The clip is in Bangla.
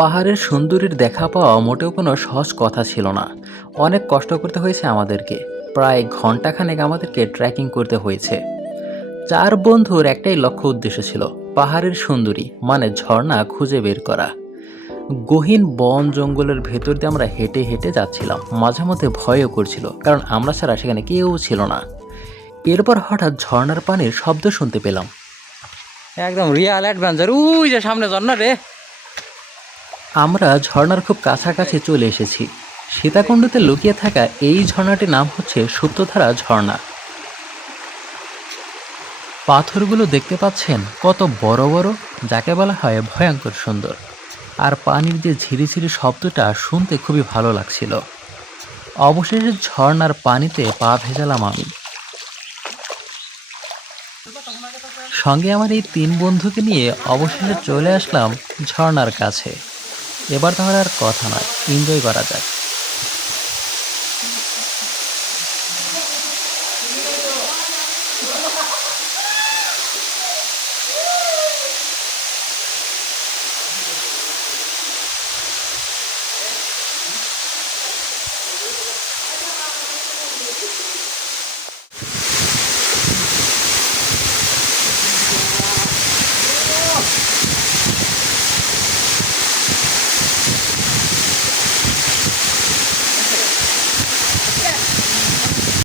পাহাড়ের সুন্দরীর দেখা পাওয়া মোটেও কোনো সহজ কথা ছিল না। অনেক কষ্ট করতে হয়েছে আমাদেরকে। প্রায় ঘন্টাখানেক আমাদেরকে ট্রেকিং করতে হয়েছে। চার বন্ধুর একটাই লক্ষ্য উদ্দেশ্য ছিল পাহাড়ের সুন্দরী মানে ঝর্ণা খুঁজে বের করা। গহীন বন জঙ্গলের ভেতর দিয়ে আমরা হেঁটে হেঁটে যাচ্ছিলাম, মাঝে মধ্যে ভয়ও করছিল কারণ আমরা ছাড়া সেখানে কেউ ছিল না। এরপর হঠাৎ ঝর্ণার পানির শব্দ শুনতে পেলাম। একদম রিয়াল অ্যাডভেঞ্চার। ওই যে সামনে ঝর্ণা রে। আমরা ঝর্ণার খুব কাছাকাছি চলে এসেছি। সীতাকুণ্ডতে লুকিয়ে থাকা এই ঝর্ণাটির নাম হচ্ছে সুপ্তধারা ঝর্ণা। পাথরগুলো দেখতে পাচ্ছেন কত বড় বড়, যাকে বলা হয় ভয়ঙ্কর সুন্দর। আর পানির যে ঝিরিঝিরি শব্দটা শুনতে খুবই ভালো লাগছিল। অবশেষে ঝর্ণার পানিতে পা ভেজালাম আমি, সঙ্গে আমার এই তিন বন্ধুকে নিয়ে অবশেষে চলে আসলাম ঝর্ণার কাছে। এবার তাহলে আর কথা নয়, এনজয় করা যাক।